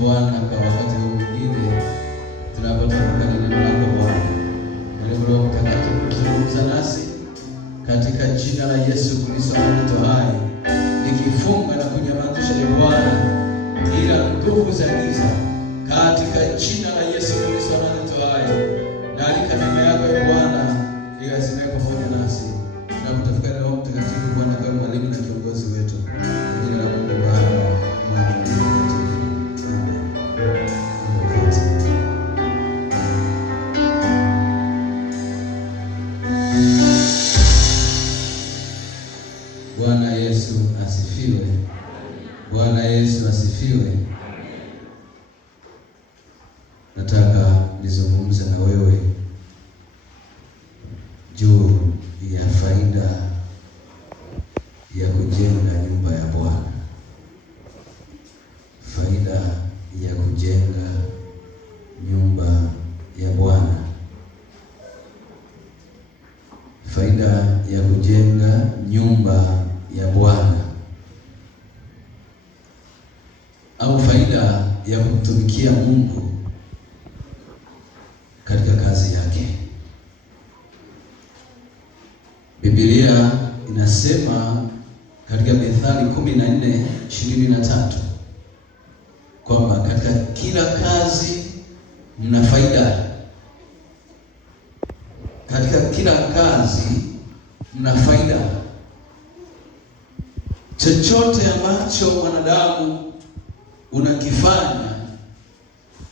Bwana kwa wakati huu mwingine tunapotoka neno lako Bwana. Karibu Roho Mtakatifu kuzungumza nasi katika jina la Yesu Kristo aliye hai. Nikifunga na kunyamazisha Bwana ila nguvu za giza katika jina la Yesu Kristo aliye hai. Na alikanema yako Bwana iyasimame pamoja nasi. Tunapotafakari Roho Mtakatifu Bwana kama mwalimu na kiongozi wetu. Kwa jina la Mungu Baba, Mwana na Roho Mtakatifu. Amen. Bwana Yesu asifiwe. Bwana Yesu asifiwe. Nataka nizungumze na wewe juu ya faida ya kujenga nyumba ya Bwana. Faida ya kujenga nyumba ya Bwana. Faida ya kujenga nyumba ya Bwana. Au faida ya kumtumikia Mungu katika kazi yake. Biblia inasema katika Mithali 14:23 kwamba katika kila kazi mna faida. Katika kila kazi mna faida. Chochote ambacho mwanadamu unakifanya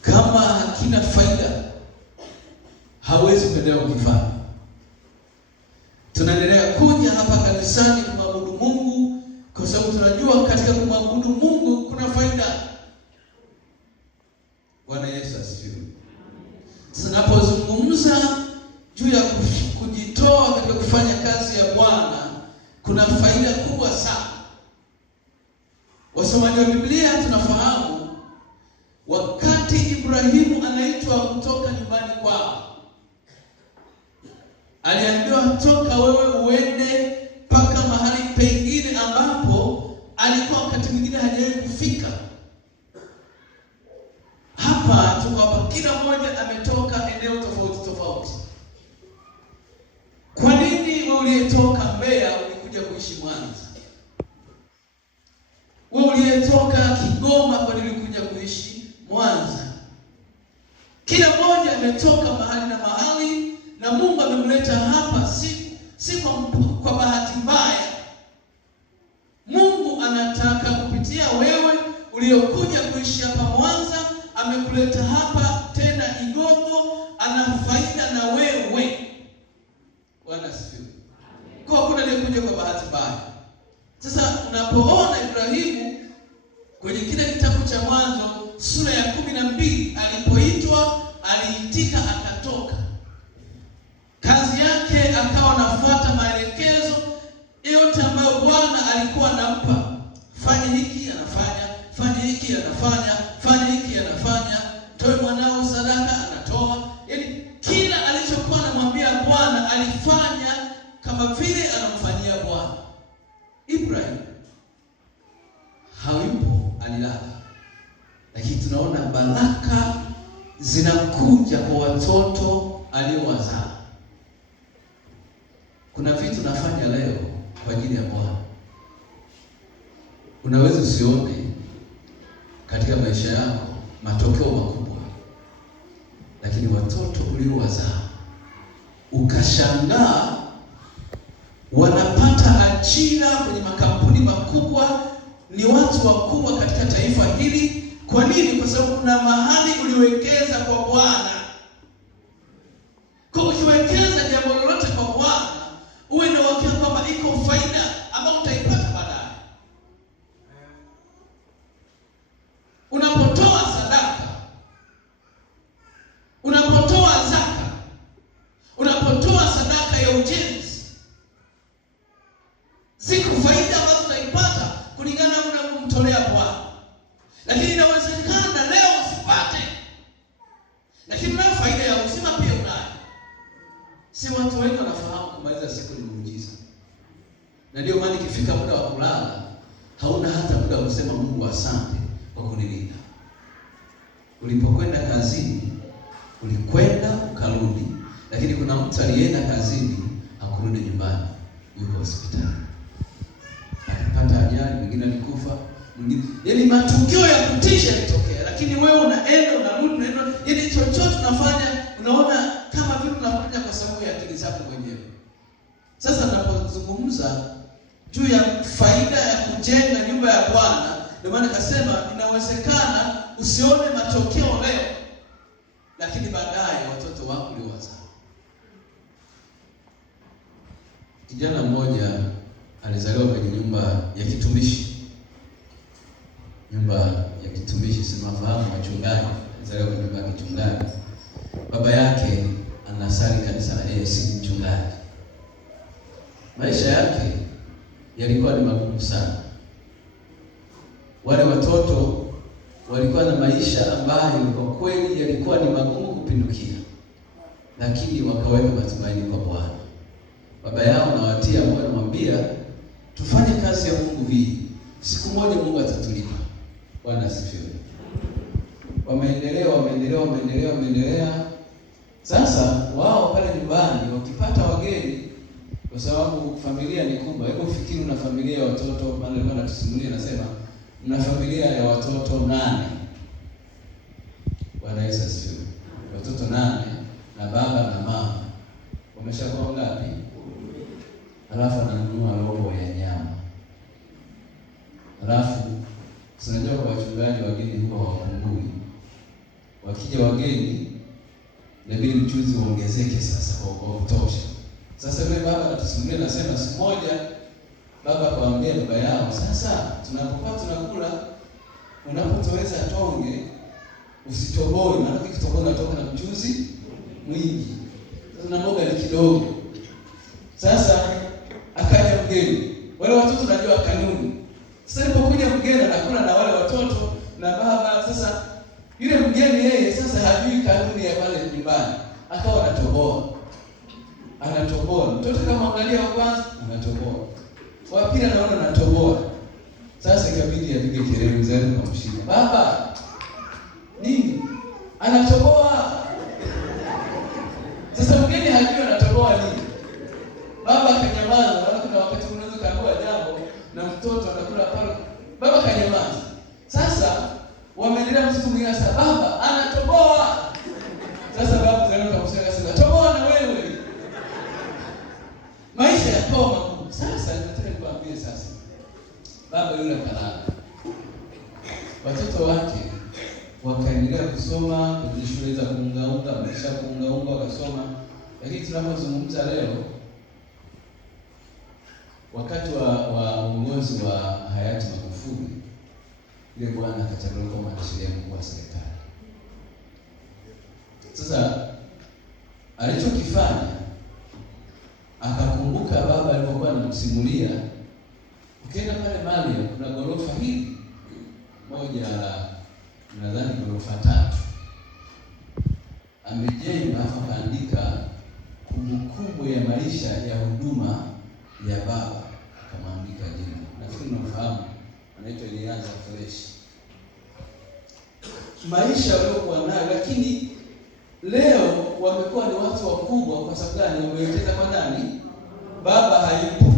kama hakina faida hawezi kuendelea kukifanya. Tunaendelea kuja hapa kanisani kumwabudu Mungu kwa sababu tunajua katika kumwabudu Mungu kuna faida. Bwana Yesu asifiwe. Tunapozungumza juu ya kujitoa katika kufanya kazi ya Bwana, kuna faida kubwa sana. Wasomaji wa Biblia tunafahamu wakati Ibrahimu anaitwa kutoka nyumbani kwao, aliambiwa toka wewe uende mpaka mahali pengine ambapo alikuwa wakati mwingine hajawahi kufika. Hapa tukapa kila mmoja ametoka eneo tofauti tofauti. Kwa nini wewe uliyetoka Mbeya ulikuja kuishi Mwanza? Wewe uliyetoka Kigoma kwa nini ulikuja kuishi Mwanza? Kila mmoja ametoka mahali na mahali na Mungu amemleta hapa si kwa bahati mbaya. Mungu anataka kupitia wewe uliokuja kuishi hapa Mwanza, amekuleta hapa tena Igogo, ana faida na wewe. Bwana asifiwe. Kwa hakuna aliyekuja kwa bahati mbaya. Sasa unapoona Ibrahimu kwenye kile kitabu cha Mwanzo sura ya 12 alipoitwa aliitika akatoka. Kazi yake akawa anafuata maelekezo yote ambayo Bwana alikuwa anampa. Fanya hiki anafanya, fanya hiki anafanya, fanya hiki anafanya, toe mwanao sadaka anatoa. Yaani kila alichokuwa anamwambia Bwana alifanya kama vile anamfanyia Bwana. Ibrahim hayupo, alilala. Lakini tunaona baraka zinakuja kwa watoto aliowazaa. Kuna vitu nafanya leo kwa ajili ya Bwana. Unaweza usione katika maisha yako matokeo makubwa, lakini watoto uliowazaa ukashangaa wanapata ajira kwenye makampuni makubwa, ni watu wakubwa katika taifa hili. Kwa nini? Kwa sababu kuna mahali uliwekeza kwa Bwana. Kwa ukiwekeza jambo lolote kwa Bwana, uwe na uhakika kwamba iko faida ambayo utaipata baadaye. Unapotoa sadaka, unapotoa zaka, unapotoa sadaka ya ujenzi, ziko faida ambazo utaipata kulingana na unapomtolea Bwana. Lakini inawezekana leo usipate, lakini na faida ya uzima pia unayo. Si watu wengi wanafahamu kumaliza siku ni muujiza. Na ndio maana ikifika muda wa kulala, hauna hata muda wa kusema Mungu asante kwa kunilinda. ulipokwenda kazini ulikwenda ukarudi, lakini kuna mtu alienda kazini hakurudi nyumbani, yuko hospitali, akapata ajali, mwingine alikufa, mwingine, yaani matukio ya kutisha yalitokea, lakini wewe unaenda unarudi, yaani chochote unafanya unaona kama vile unafanya kwa sababu ya akili zako mwenyewe. Sasa ninapozungumza juu ya faida ya kujenga nyumba ya Bwana, ndio maana nikasema inawezekana usione matokeo leo, lakini baadaye watoto wako uliowazaa. Kijana mmoja alizaliwa kwenye nyumba ya kitumishi. Nyumba ya kitumishi, simafahamu wachungaji, alizaliwa kwenye nyumba ya kichungaji. Baba yake anasali kanisa la AIC, mchungaji. Maisha yake yalikuwa ni magumu sana. Wale watoto walikuwa na maisha ambayo kwa kweli yalikuwa ni magumu kupindukia, lakini wakaweka matumaini kwa Bwana. Baba yao nawatia moyo, namwambia tufanye kazi ya Mungu hii, siku moja Mungu atatulipa. Bwana asifiwe. Wameendelea. Sasa wao pale nyumbani wakipata wageni, kwa sababu familia ni kubwa. Hebu fikiri una familia ya watoto, maana alikuwa anatusimulia, anasema mna familia ya watoto 8. Bwana Yesu asifiwe. Watoto 8 na baba na mama. Wameshakuwa ngapi? Alafu ananunua robo ya nyama. Alafu unajua kwa wachungaji wageni huwa hawapungui. Wakija wageni inabidi mchuzi uongezeke sasa kwa kutosha. Sasa yule baba anatusimulia, anasema siku moja baba akawaambia baba yao, sasa tunapokuwa tunakula, unapotoweza tonge usitoboe, maana ukitoboa unatoka na mchuzi mwingi. Sasa na mboga ni kidogo. Sasa akaja mgeni. Wale watoto najua kanuni. Sasa alipokuja mgeni anakula na wale watoto na baba, sasa yule mgeni yeye sasa hajui kanuni ya pale nyumbani. Akawa anatoboa. Mtoto kama angalia wa kwanza anatoboa. Wa pili anaona anatoboa. Sasa ikabidi apige kelele, mzee akamshika. Baba, nini? Anatoboa. Sasa mgeni hajui anatoboa nini. Baba akanyamaza, na kuna wakati unaweza kaambiwa jambo na mtoto anakula pale. Baba kanyamaza. Sasa wameendelea mtoto mwingine, sasa baba anatoboa. Sasa baba zao akamshika, sasa toboa na wewe. Maisha yakawa magumu. Sasa nataka nikwambie sasa. Baba yule kalala. Watoto wake wakaendelea kusoma kwenye shule za kuungaunga, maisha kuungaunga wakasoma. Lakini tunapozungumza leo, wakati wa uongozi wa hayati Magufuli, yule bwana akachaguliwa kama mwanasheria mkuu wa serikali. Sasa alichokifanya, akakumbuka baba alipokuwa anamsimulia, ukienda pale Malia kuna ghorofa hili moja, nadhani ghorofa 3, amejenga hapa, kaandika kumbukumbu ya maisha ya huduma ya baba, akamwandika jina. Nafikiri unafahamu, anaitwa Elianza Fresh. Maisha waliokuwa nayo, lakini leo wamekuwa ni watu wakubwa. Kwa sababu gani? Wamewekeza kwa nani? Baba hayupo.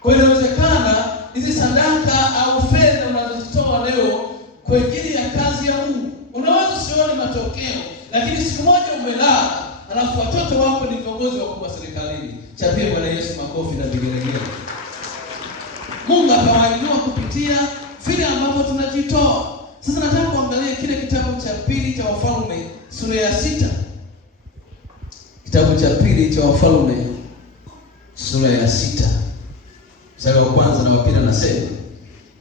Kwa hiyo inawezekana hizi sadaka au fedha unazozitoa leo kwa ajili ya kazi ya Mungu, unaweza usione matokeo, lakini siku moja umelala, alafu watoto wako ni viongozi wakubwa serikalini. Chapie Bwana Yesu makofi na vigelegele. Mungu atawainua kupitia vile ambavyo tunajitoa. Sasa nataka kuangalia kile kitabu cha pili cha Wafalme sura ya 6. Kitabu cha pili cha Wafalme sura ya 6. Mstari wa kwanza na wa pili anasema,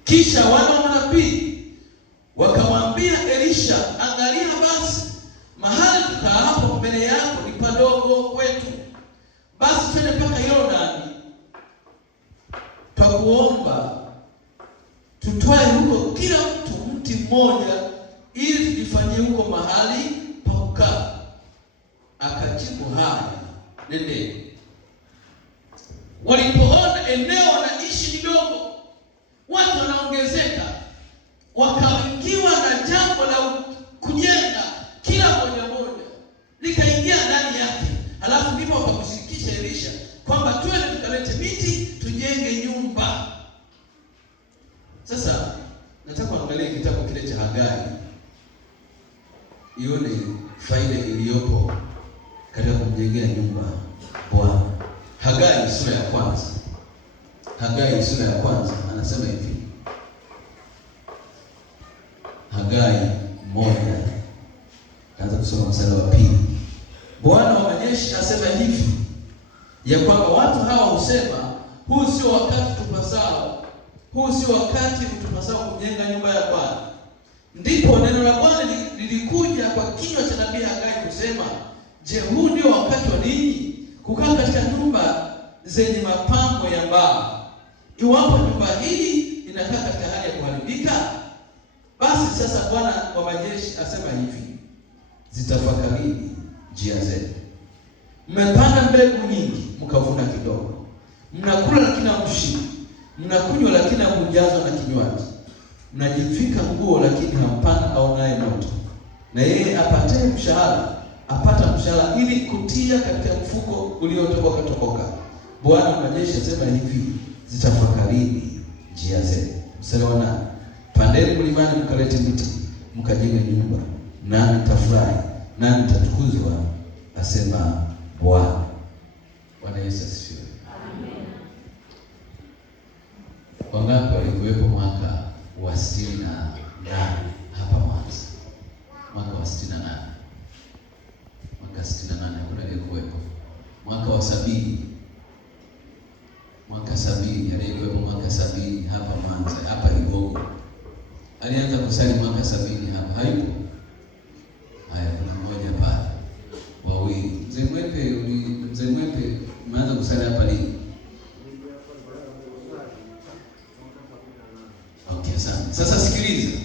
kisha wana wa manabii wakamwambia Elisha, angalia basi mahali tukaapo mbele yako ni padogo kwetu. Basi twende mpaka Yordani, twakuomba tutwae huko kila mtu mti mmoja, ili tujifanyie huko mahali pa kukaa. Akajibu, haya, nendeni. Walipoona eneo wanaishi kidogo, watu wanaongezeka, wakaingiwa na jambo la tujenge nyumba. Sasa nataka kuangalia kitabu kile cha Hagai, ione faida iliyopo katika kumjengea nyumba Bwana. Hagai sura ya kwanza. Hagai sura ya kwanza anasema hivi. Hagai 1. Anza kusoma mstari wa 2. Bwana wa majeshi asema hivi, ya kwamba watu hawa husema, huu sio wakati tupasao, huu sio wakati tupasao kujenga nyumba ya Bwana. Ndipo neno la Bwana lilikuja kwa kinywa cha nabii Hagai kusema, je, huu ndio wakati wa ninyi kukaa katika nyumba zenye mapambo ya mbao, iwapo nyumba hii inakaa katika hali ya kuharibika? Basi sasa Bwana wa majeshi asema hivi, zitafakarini njia zenu. Mmepanda mbegu nyingi, mkavuna kidogo. Mnakula lakini hamshibi, mnakunywa lakini hamjazwa na kinywaji. Mnajivika nguo lakini hampana aonaye moto. Na yeye apataye mshahara apata mshahara ili kutia katika mfuko uliotoboka. Bwana wa majeshi asema hivi, zitafakarini njia zenu. Mstari wa 8. Pandeni mlimani mkalete miti, mkajenge nyumba, nami nitafurahi, nami nitatukuzwa, asema Bwana. Bwana Yesu asifiwe. Amen. Wangapi walikuwepo mwaka wa 68 hapa Mwanza? Mwaka wa 68. Mwaka 68 kuna aliyekuwepo. Mwaka wa 70. Mwaka 70 aliyekuwepo mwaka 70 hapa Mwanza, hapa Igogo. Alianza kusali mwaka 70 hapa. Hayupo? Haya, kuna mmoja pale. Wawili. Mzee Mwepe umeanza kusali hapa lini? Okay, sana. Sasa sikiliza.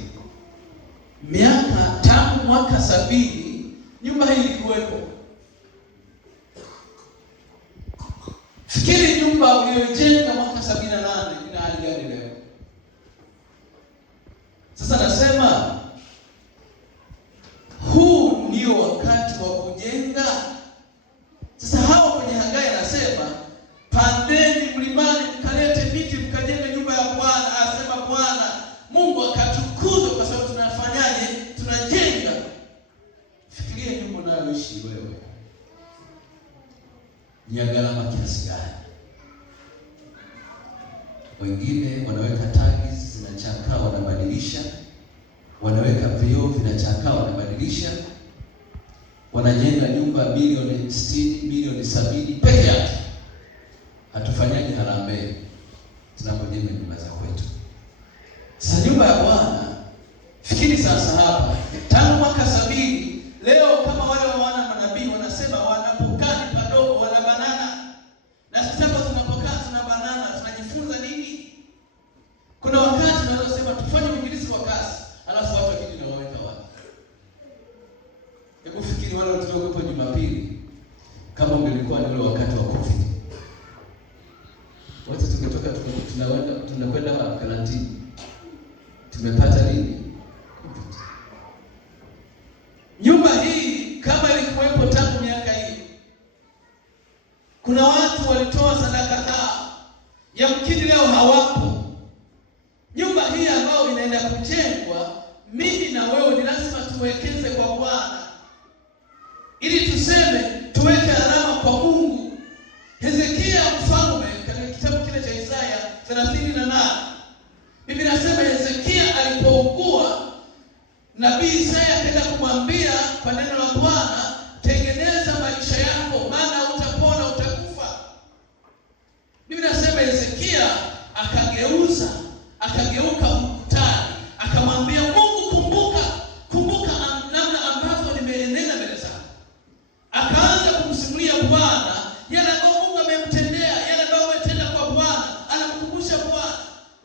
Miaka tangu mwaka 70 nyumba hii ilikuwepo. Fikiri nyumba uliyojenga mwaka 78 ina hali gani leo? Sasa nasema huu ndio wakati wa kujenga. Sasa hawa kwenye Hagai anasema, pandeni mlimani mkalete miti mkajenge nyumba ya Bwana, asema Bwana. Mungu akatukuzwa kwa sababu tunafanyaje? Tunajenga. Fikiria nyumba unayoishi wewe ni ya gharama kiasi gani? Wengine wanaweka tagi zinachakaa wanabadilisha, wanaweka vioo vinachakaa wanabadilisha, wanajenga nyumba bilioni 60, bilioni 70 peke yake. Hatufanyaje harambee tunapojenga nyumba za kwetu? Sasa nyumba ya Bwana, fikiri sasa hapa tangu mwaka 70, leo kama wale wana manabii wanasema wanapokaa ni padogo, wanabanana. Na sasa tunapokaa tunabanana, tunajifunza nini? Kuna wakati tunaweza sema tufanye uinjilisti kwa kasi, alafu watu wakija na waweka wapi? Hebu fikiri wale tuliokuwa Jumapili, kama ungelikuwa ni ule wakati wa COVID. Wote tukitoka tunakwenda karantini. Tumepata nini? Nyumba hii kama ilikuwepo tangu miaka hii, kuna watu walitoa sadaka zao, yamkini leo hawapo. Nyumba hii ambayo inaenda kujengwa, mimi na wewe ni lazima tuwekeze kwa Bwana, ili tuseme tuweke alama kwa Mungu. Hezekia mfalme katika kitabu kile cha Isaya 38, Biblia inasema Hezekia alipougua, nabii Isaya akaenda kumwambia kwa neno la Bwana, tengeneza maisha yako maana utapona, utakufa. Biblia inasema Hezekia akageuka ukutani, akamwambia Mungu, kumbuka namna ambavyo nimeenena mbele zako. Akaanza kumsimulia Bwana yale ambayo Mungu amemtendea, yale ambayo ametenda kwa Bwana, anamkumbusha Bwana.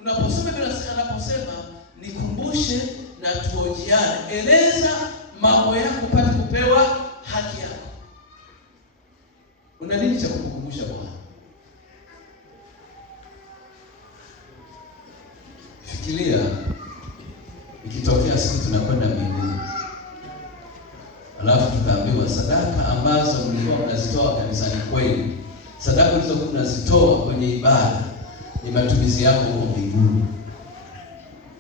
Unaposoma Biblia anaposema nikumbushe na tuojiane, eleza mambo yako upate kupewa haki yako. Una nini cha kukumbusha Bwana? Fikiria ikitokea siku tunakwenda mbinguni, alafu tukaambiwa sadaka ambazo mlikuwa mnazitoa kanisani kwenu, sadaka hizo mnazitoa kwenye ibada, ni matumizi yako huko mbinguni.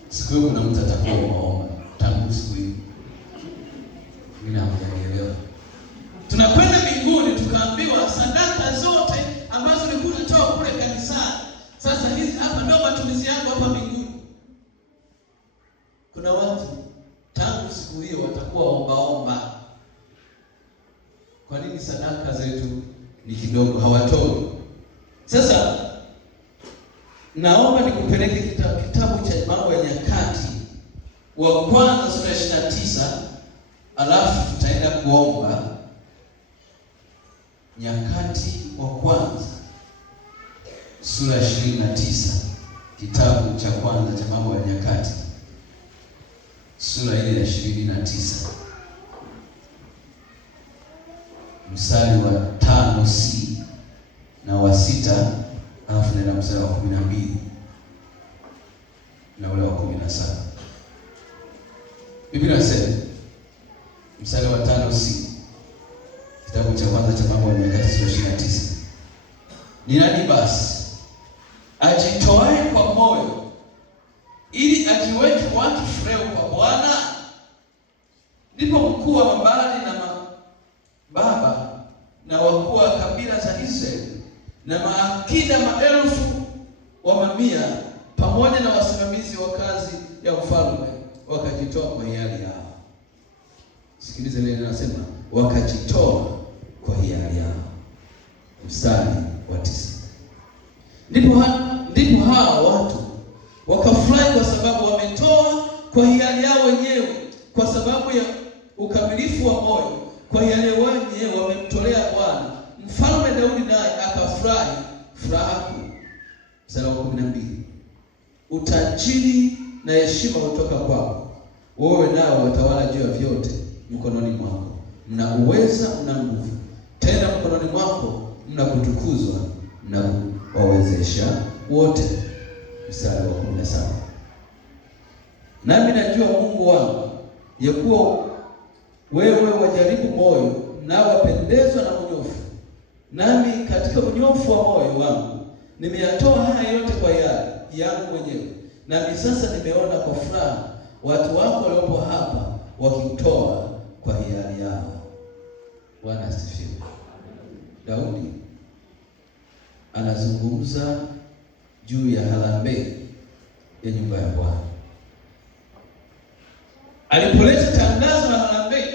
Siku hiyo kuna mtu atakuwa maomba tangu siku hiyo. Mimi hamjanielewa. Tunakwenda mbinguni tukaambiwa sadaka zote ambazo ulikuwa unatoa kule kanisani, sasa hizi hapa ndio matumizi yako hapa mbinguni. Kuna watu tangu siku hiyo watakuwa omba. Kwa nini sadaka zetu ni kidogo, hawatoi? Sasa naomba nikupeleke kitabu cha Mambo ya Nyakati wa kwanza sura 29, alafu tutaenda kuomba. Nyakati wa kwanza sura 29, kitabu cha kwanza cha Mambo ya Nyakati sura ile ya 29 mstari wa 5c na wa 6, alafu nenda mstari wa 12 na ule wa 17. Biblia inasema mstari wa 5c, kitabu cha kwanza cha Mambo ya Nyakati sura 29, ni nani basi ajitoae kwa moyo ili ajiweke watu freo kwa Bwana? Ndipo mkuu wa mabali na baba na wakuu wa kabila za Israeli na maakida maelfu wa mamia pamoja na wasimamizi wa kazi ya ufalme wakajitoa kwa hiari yao. Sikiliza neno nasema, wakajitoa kwa hiari yao. Mstari wa 9. Ndipo hao watu wakafurahi kwa sababu wametoa kwa hiari yao wenyewe, kwa sababu ya ukamilifu wa moyo, kwa hiari yao wenyewe wamemtolea Bwana. Mfalme Daudi naye akafurahi furaha kuu. Mstari wa 12. Utajiri na heshima hutoka kwako, wewe nao watawala juu ya vyote mkononi mwako. Mna uweza, mna nguvu, tena mkononi mwako mna kutukuzwa, mna wawezesha wote. Mstari wa 17. Nami najua Mungu wangu ya kuwa wewe wajaribu moyo na wapendezwa na unyofu. Nami katika unyofu wa moyo wangu nimeyatoa haya yote kwa hiari yangu mwenyewe. Nami sasa nimeona kwa furaha watu wako waliopo hapa wakitoa kwa hiari yao. Bwana asifiwe. Daudi anazungumza juu ya harambee ya nyumba ya Bwana. Alipoleta tangazo la harambee,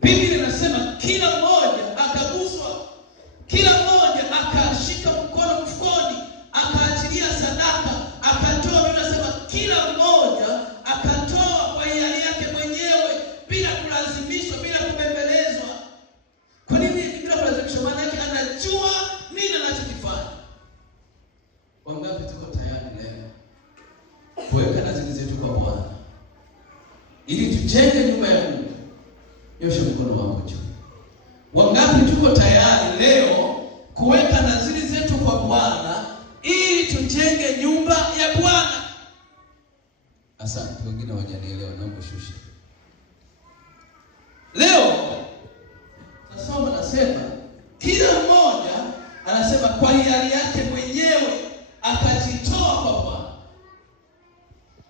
Biblia inasema kila mmoja akaguswa, kila mmoja akashika mkono mfukoni, akaachilia sadaka, akatoa. Biblia inasema kila mmoja akatoa kwa hiari yake mwenyewe, bila kulazimishwa, bila kubembelezwa. Kwa nini bila kulazimishwa? Maana yake anajua nini anachokifanya. Wangapi tuko tayari leo kuweka nazili zetu kwa Bwana ili tujenge nyumba ya Mungu? Nyosha mkono wako juu. Wangapi tuko tayari leo kuweka nazili zetu kwa Bwana ili tujenge nyumba ya Bwana? Asante. Wengine hawajanielewa, naomba shusha. Leo nasoma, nasema kila mmoja anasema kwa hiari yake mwenyewe akajitoa kwa Bwana.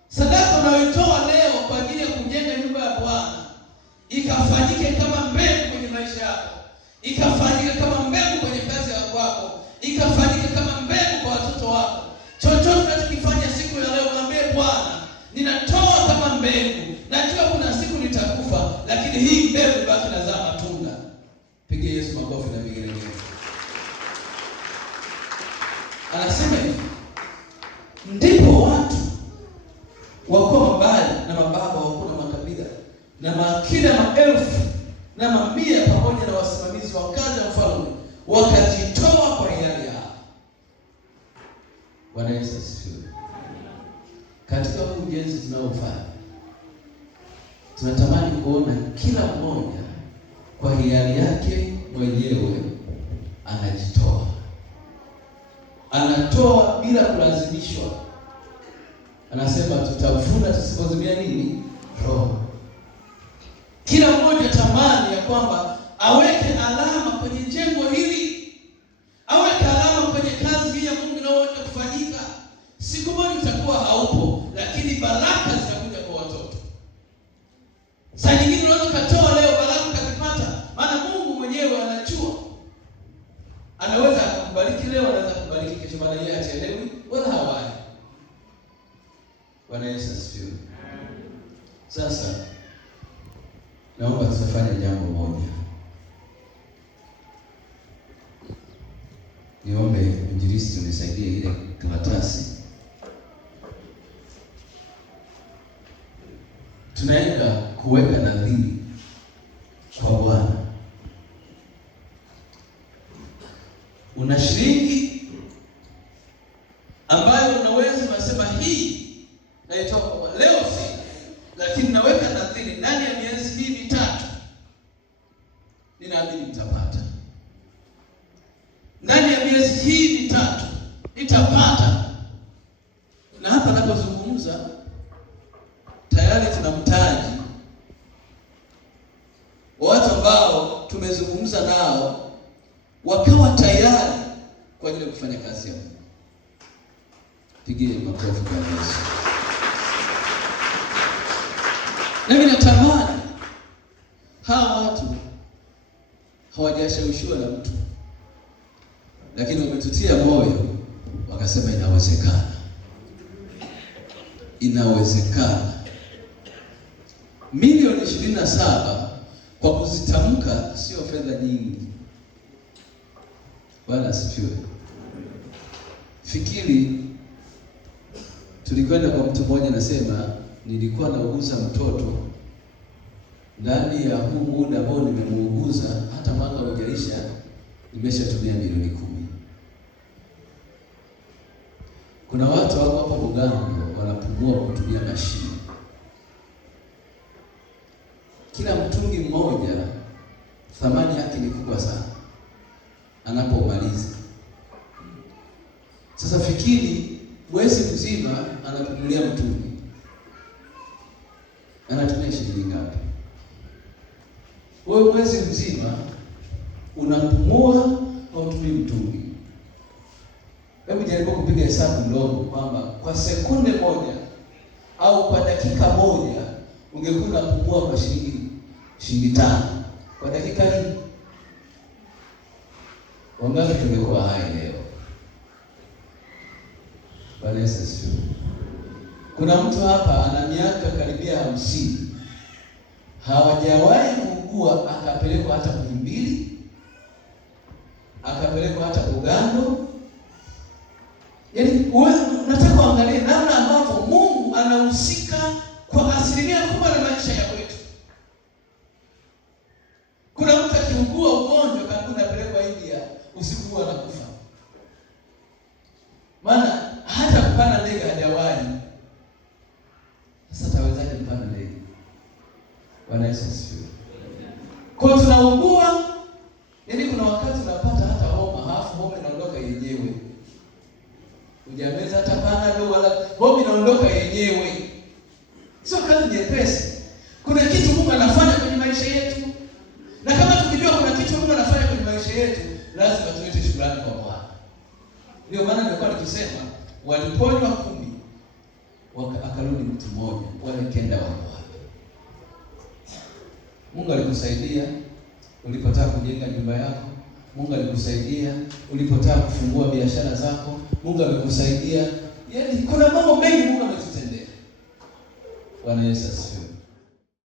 Sadaka unayoitoa leo kwa ajili ya kujenga nyumba ya Bwana ikafanyike kama mbegu kwenye maisha yako, ikafanyike kama mbegu kwenye kazi ya kwako, ikafanyike kama mbegu kwa watoto wako. Chochote unachokifanya siku ya leo, mwambie Bwana, ninatoa kama mbegu. Najua kuna siku nitakufa, lakini hii mbegu baki nazaa matunda. Pigie Yesu makofi na vigelegele. Anasema hivi, ndipo watu wako mbali na mababa, wako na makabila na maakida maelfu na mamia pamoja na wasimamizi wa kazi ya mfalme wakajitoa kwa hiari yao. Bwana Yesu asifiwe. Katika ujenzi tunaofanya, tunatamani kuona kila mmoja kwa hiari yake mwenyewe anajitoa, anatoa bila kulazimishwa. Anasema tutavuna tusipozimia nini? Roho. Kila mmoja tamani ya kwamba aweke alama kwenye jengo hili, aweke alama kwenye kazi hii ya Mungu inayoenda kufanyika. Siku moja utakuwa haupo, lakini baraka zitakuja kwa watoto. Saa nyingine unaweza ukatoa leo, baraka ukazipata, maana Mungu mwenyewe anajua. Anaweza kukubariki leo, anaweza kukubariki kesho, maana yeye hachelewi wala hawai. Bwana Yesu asifiwe. Sasa naomba tufanye jambo moja. Niombe injilisti unisaidie ile karatasi. Tunaenda kuweka nadhiri kwa Bwana. Una shilingi ambayo unaweza kusema hii naitoa kwa leo si, lakini naweka nadhiri ndani ya miezi hii mitatu ninaamini nitapata. Ndani ya miezi hii mitatu nitapata. Na hapa ninapozungumza tayari tuna mtaji watu ambao tumezungumza nao wakawa tayari kwa ajili ya kufanya kazi yao. Pigie makofi kwa Yesu. Nami natamani hawa watu hawajashawishiwa na mtu, lakini wametutia moyo, wakasema inawezekana. Inawezekana. Milioni 27 kwa kuzitamka sio fedha nyingi. Bwana asifiwe. Fikiri tulikwenda kwa mtu mmoja, nasema nilikuwa nauguza mtoto ndani ya huu muda ambao nimemuuguza, hata mwaka hujaisha nimeshatumia milioni 10. Kuna watu wako hapo Bugando wanapumua kutumia mashine. Kila mtungi mmoja thamani yake ni kubwa sana anapomaliza. Sasa fikiri mwezi mzima anapumulia mtungi, anatumia shilingi ngapi? Wewe mwezi mzima unapumua au utumii mtungi? Hebu jaribu kupiga hesabu ndogo kwamba kwa sekunde moja au kwa dakika moja ungekuwa unapumua kwa shilingi 5 kwa dakika hii. Wangapi tungekuwa hai leo? Bwana Yesu asifiwe. Kuna mtu hapa ana miaka karibia 50. Hawajawahi kuugua, akapelekwa hata Muhimbili, akapelekwa hata Bugando. Yaani nataka uangalie namna ambavyo Mungu anahusika kwa asilimia kubwa na maisha ya kwetu. Kuna mtu akiugua ugonjwa kama unapelekwa India, usiku huo anakufa. Maana hata kupanda ndege hajawahi. Sasa tawezaje kupanda ndege? Bwana Yesu asifiwe. Kwa tunaugua, yaani kuna wakati unapata hata homa, halafu homa inaondoka yenyewe. Hujameza hata Panadol wala homa inaondoka yenyewe. Sio kazi nyepesi. Kuna kitu Mungu anafanya kwenye maisha yetu. Na kama tukijua kuna kitu Mungu anafanya kwenye maisha yetu, lazima tuwete shukrani kwa Bwana. Ndio maana nilikuwa nikisema waliponywa 10, akarudi mtu mmoja, wale 9 wako wapi? Mungu alikusaidia ulipotaka kujenga nyumba yako. Mungu alikusaidia ulipotaka kufungua biashara zako. Mungu alikusaidia. Yaani kuna mambo mengi Mungu ametutendea. Bwana Yesu asifiwe.